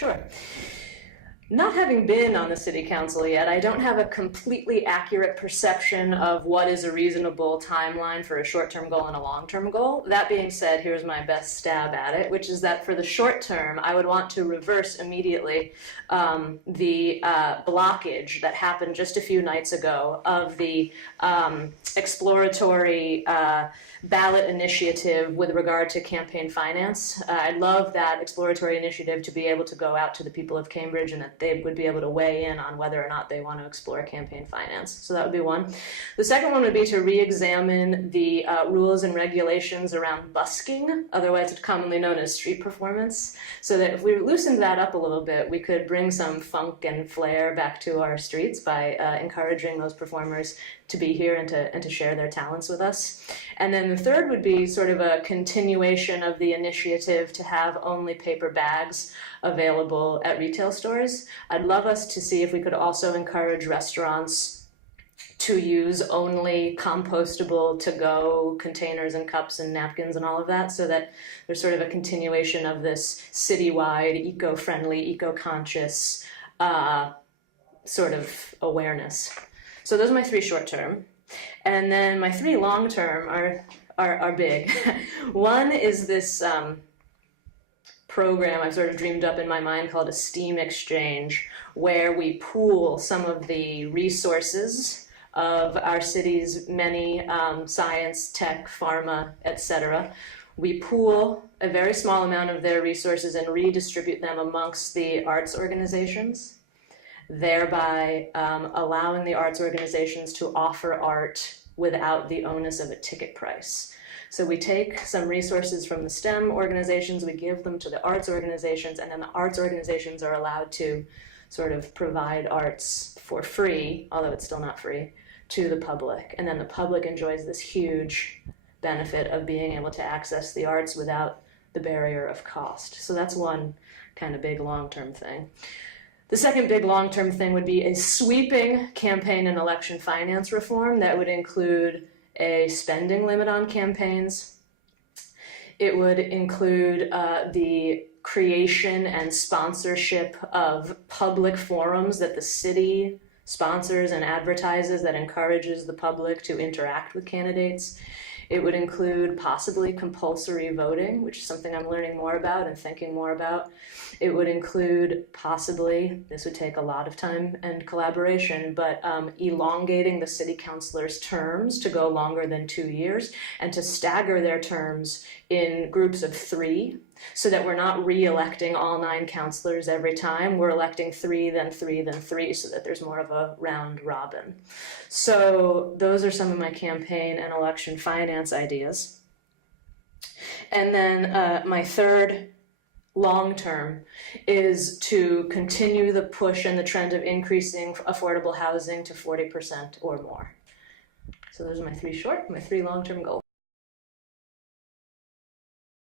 Sure. Not having been on the city council yet, I don't have a completely accurate perception of what is a reasonable timeline for a short-term goal and a long-term goal. That being said, here's my best stab at it, which is that for the short term, I would want to reverse immediately the blockage that happened just a few nights ago of the exploratory ballot initiative with regard to campaign finance. I'd love that exploratory initiative to be able to go out to the people of Cambridge and that they would be able to weigh in on whether or not they want to explore campaign finance. So that would be one. The second one would be to re-examine the rules and regulations around busking, otherwise it's commonly known as street performance, so that if we loosened that up a little bit, we could bring some funk and flair back to our streets by encouraging those performers to be here and to share their talents with us. And then the third would be sort of a continuation of the initiative to have only paper bags available at retail stores. I'd love us to see if we could also encourage restaurants to use only compostable to-go containers and cups and napkins and all of that, so that there's sort of a continuation of this citywide, eco-friendly, eco-conscious sort of awareness. So those are my three short-term. And then my three long-term are big. One is this program I've sort of dreamed up in my mind called a STEAM exchange, where we pool some of the resources of our city's many science, tech, pharma, etc. We pool a very small amount of their resources and redistribute them amongst the arts organizations, thereby allowing the arts organizations to offer art without the onus of a ticket price. So we take some resources from the STEM organizations, we give them to the arts organizations, and then the arts organizations are allowed to sort of provide arts for free, although it's still not free, to the public. And then the public enjoys this huge benefit of being able to access the arts without the barrier of cost. So that's one kind of big long-term thing. The second big long-term thing would be a sweeping campaign and election finance reform that would include a spending limit on campaigns. It would include the creation and sponsorship of public forums that the city sponsors and advertises that encourages the public to interact with candidates. It would include possibly compulsory voting, which is something I'm learning more about and thinking more about. It would include possibly, this would take a lot of time and collaboration, but elongating the city councilors' terms to go longer than 2 years and to stagger their terms in groups of 3, so that we're not re-electing all 9 councilors every time. We're electing 3, then 3, then 3, so that there's more of a round robin. So those are some of my campaign and election finance ideas. And then my third long-term is to continue the push and the trend of increasing affordable housing to 40% or more. So those are my 3 short, my 3 long-term goals.